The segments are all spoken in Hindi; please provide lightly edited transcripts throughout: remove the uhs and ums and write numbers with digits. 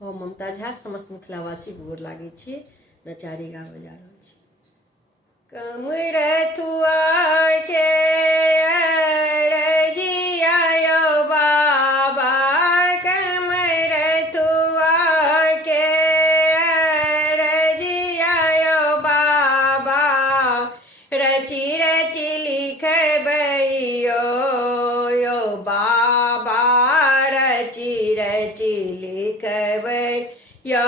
हम ममता झा समस्त मिथिलावासी गोर लागे छी। नचारी गा बजा रहल छी। कमर थुआ के रजिया यो बाबा, कमर थुआ के रजिया यो बाबा, रची रची लिखबैयो यो बाबा, रची रची लिखबै यो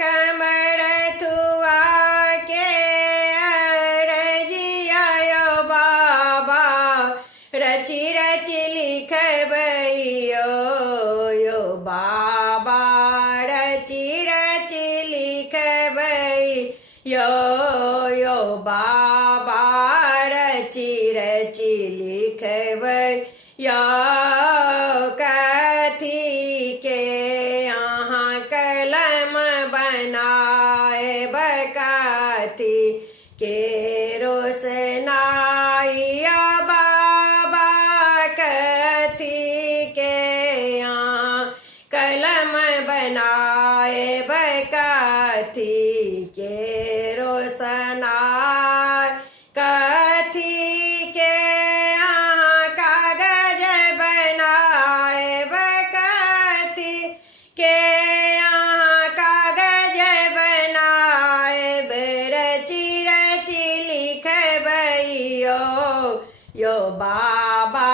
कमर थुआ के रजिया यो बाबा, रची रची लिखबैयो यो बाबा, रची रची लिखबै यो बाबा, रची रची लिखबै यो कथी के यहाँ कलम बनाए बकथी के रोशनाई यो बाबा, कथी के यहाँ कलम बनाए बकथी के रोशनाई, कथी के यहाँ कागज बनाए बकथी के यहाँ कागज बनाए, रची रची लिखबैयो यो बाबा,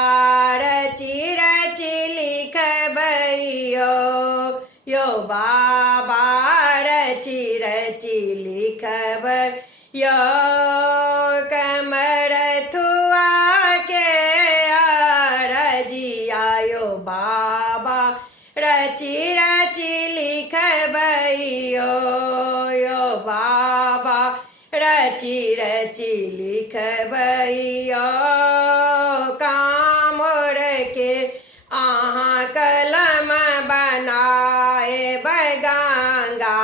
रची रची लिखबैयो यो बाबा, रची रची लिखबै यो कमर थुआ के रजिया यो बाबा, रची रची लिखबैयो यो बाबा, रची रची लिखबैयो कामोर के आहाँ कलम बनाए गंगा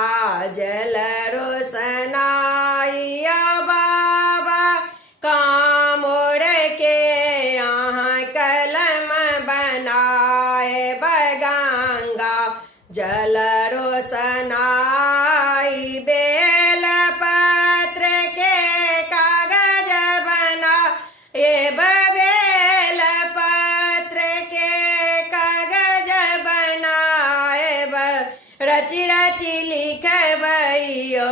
जल रोशनाई यो बाबा, कामोर के यहाँ कलम बनाए गंगा जल रोशनाई, बेल पत्र के कागज बना बेल पत्र के कागज बनाए, रची रची लिखबैयो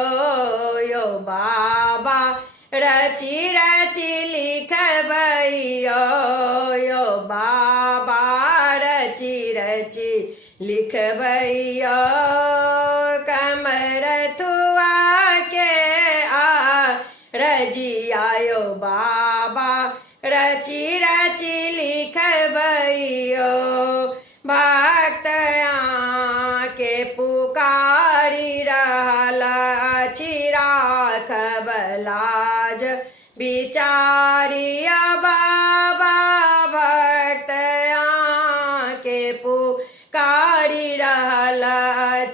यो बाबा, रची रची लिखबैयो यो बाबा, रची रची लिखबैयो कमर थुआ के रजिया यो बाबा, रची रची लिखबैयो भक्त के पुकारी रहल चिराख बलाज बिचारिया बाबा, भक्त के पुकारी रहल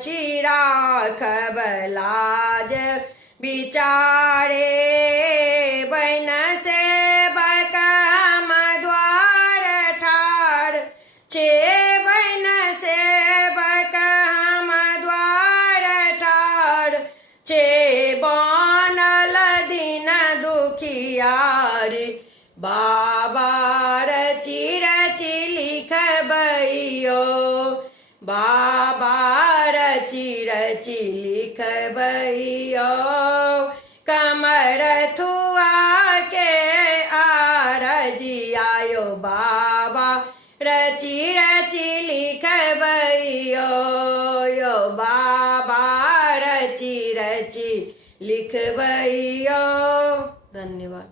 चिराख बलाज बिचारे, बन से बकम द्वार ठाड़ छे, बन से बकम द्वार ठाड़ छे, बनल दिन दुखियारी बाबा, रची रची लिखबैयो बाबा, रची रची लिखबैयो कमर थुआ के रजिया यो बाबा, रची रची लिखबैयो यो बाबा, रची रची लिखबैयो। धन्यवाद।